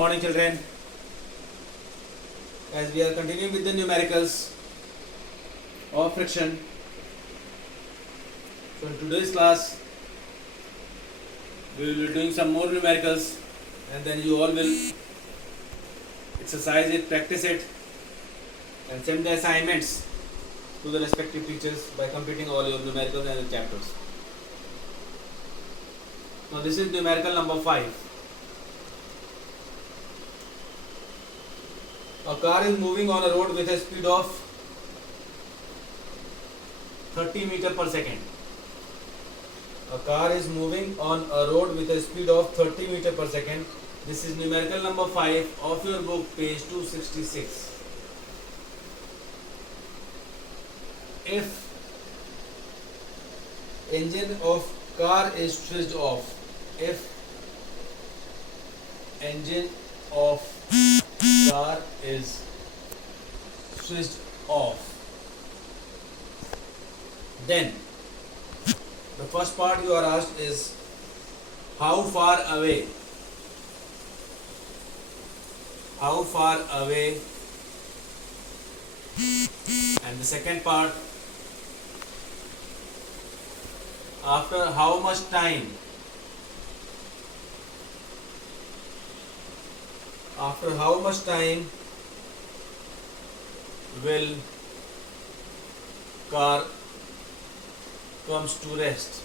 Morning children, as we are continuing with the numericals of friction. So in today's class we will be doing some more numericals and then you all will exercise it, practice it and send the assignments to the respective teachers by completing all your numericals and the chapters. Now this is numerical number 5. A car is moving on a road with a speed of 30 meters per second. A car is moving on a road with a speed of 30 meters per second. This is numerical number 5 of your book, page 266. If engine of car is switched off, if engine of car is switched off, then the first part you are asked is how far away and the second part, after how much time will car comes to rest.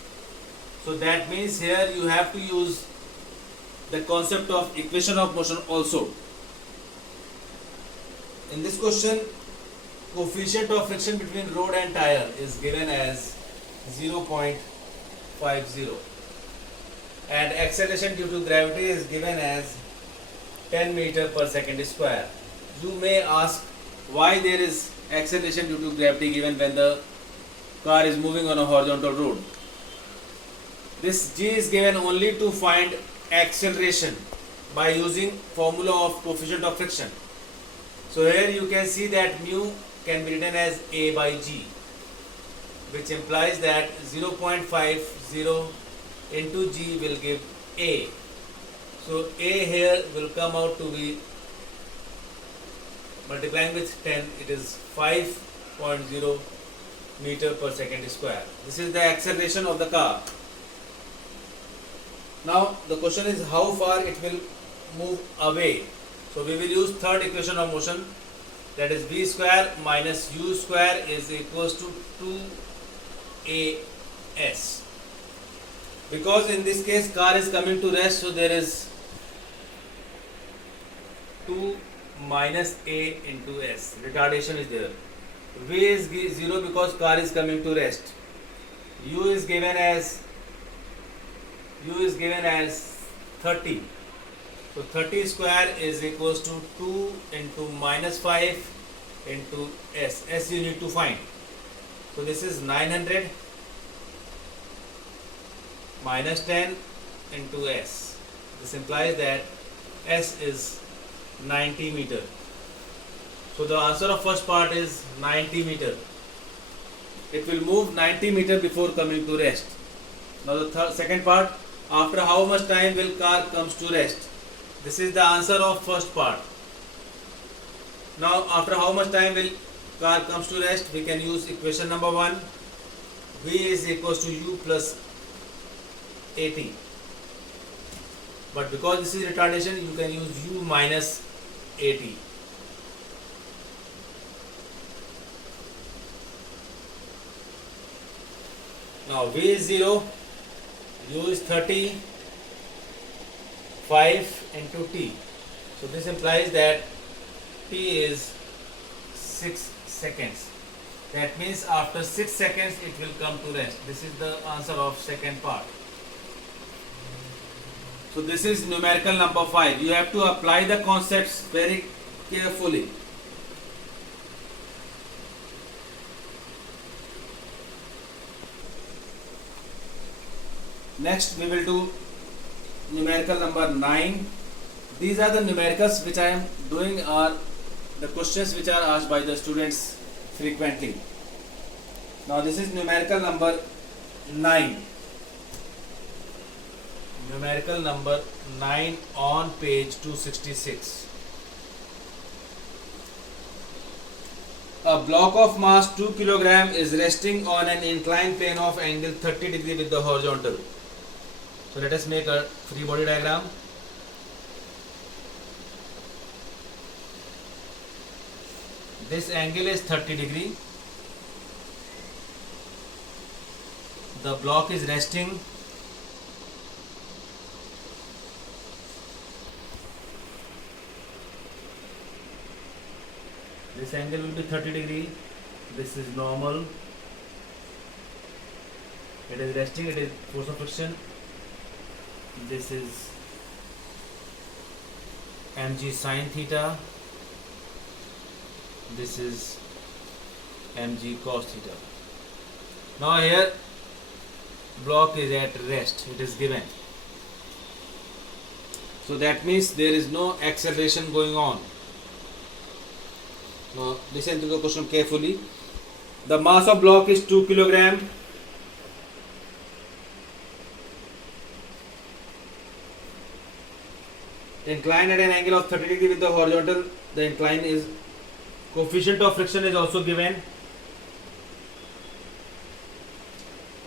So that means here you have to use the concept of equation of motion also. In this question, coefficient of friction between road and tire is given as 0.50 and acceleration due to gravity is given as 10 meter per second square. You may ask why there is acceleration due to gravity given when the car is moving on a horizontal road. This G is given only to find acceleration by using formula of coefficient of friction. So here you can see that mu can be written as A by G, which implies that 0.50 into G will give A. So A here will come out to be, multiplying with 10, it is 5.0 meter per second square. This is the acceleration of the car. Now the question is how far it will move away. So we will use third equation of motion, that is v square minus u square is equals to 2as. Because in this case car is coming to rest, so there is 2 minus a into s. Retardation is there. V is 0 because car is coming to rest. U is given as 30. So 30 square is equals to 2 into minus 5 into s. S you need to find. So this is 900 minus 10 into s. This implies that s is 90 meter. So the answer of first part is 90 meter. It will move 90 meter before coming to rest. Now the second part, after how much time will car comes to rest? This is the answer of first part. Now after how much time will car comes to rest? We can use equation number 1. V is equals to u plus at. But because this is retardation, you can use u minus at. Now v is 0, u is 30, 5 into t. So this implies that t is 6 seconds. That means after 6 seconds it will come to rest. This is the answer of second part. So this is numerical number 5. You have to apply the concepts very carefully. Next we will do numerical number 9. These are the numericals which I am doing, are the questions which are asked by the students frequently. Now this is numerical number 9. Numerical number 9 on page 266. A block of mass 2 kg is resting on an inclined plane of angle 30 degree with the horizontal. So let us make a free body diagram. This angle is 30 degree. The block is resting this angle will be 30 degree. This is normal. It is resting, it is force of friction. This is mg sine theta. This is mg cos theta. Now here block is at rest, it is given. So that means there is no acceleration going on. Now listen to the question carefully. The mass of block is 2 kg. Inclined at an angle of 30 degree with the horizontal. The incline is coefficient of friction is also given.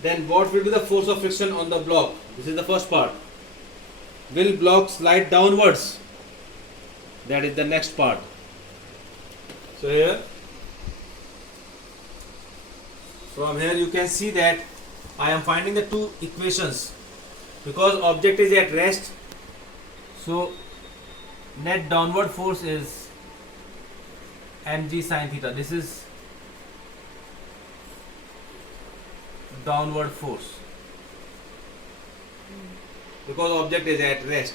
Then what will be the force of friction on the block? This is the first part. Will block slide downwards? That is the next part. So here, from here you can see that I am finding the two equations. Because object is at rest, so net downward force is mg sine theta. This is downward force because object is at rest,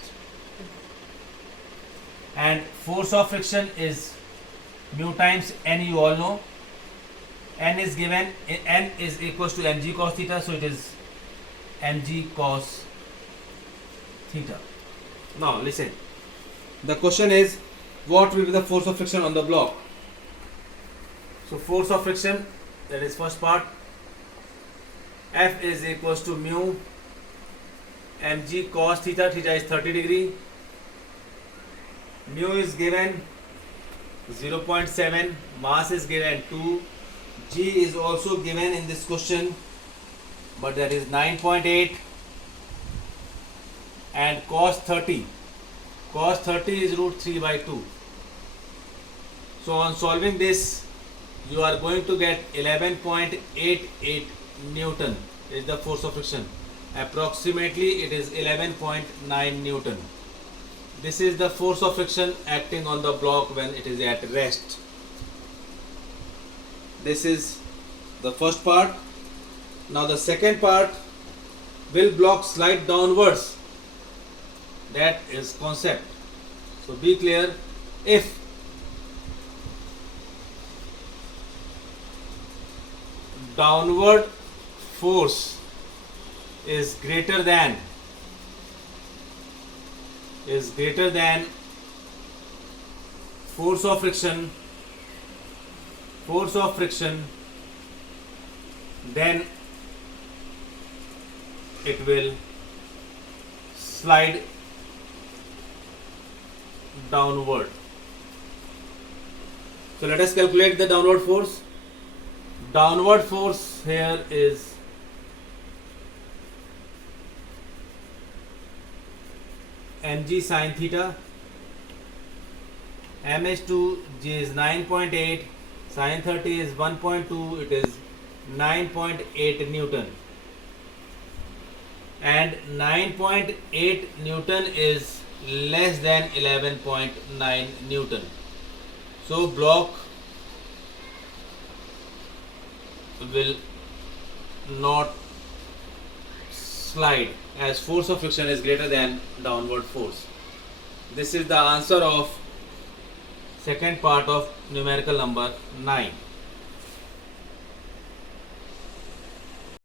and force of friction is mu times n. You all know n is given, n is equals to mg cos theta, so it is mg cos theta. Now listen, the question is what will be the force of friction on the block? So force of friction, that is first part, F is equals to mu mg cos theta. Theta is 30 degree. Mu is given 0.7, mass is given 2, g is also given in this question, but that is 9.8, and cos 30 is root 3 by 2. So on solving this, you are going to get 11.88 Newton is the force of friction. Approximately it is 11.9 Newton. This is the force of friction acting on the block when it is at rest. This is the first part. Now the second part, will block slide downwards? That is concept. So be clear. If downward force is greater than force of friction, then it will slide downward. So let us calculate the downward force. Downward force here is mg sine theta. M is 2, G is 9.8, sine 30 is 1.2, it is 9.8 Newton. And 9.8 Newton is less than 11.9 Newton. So block will not slide as force of friction is greater than downward force. This is the answer of second part of numerical number 9.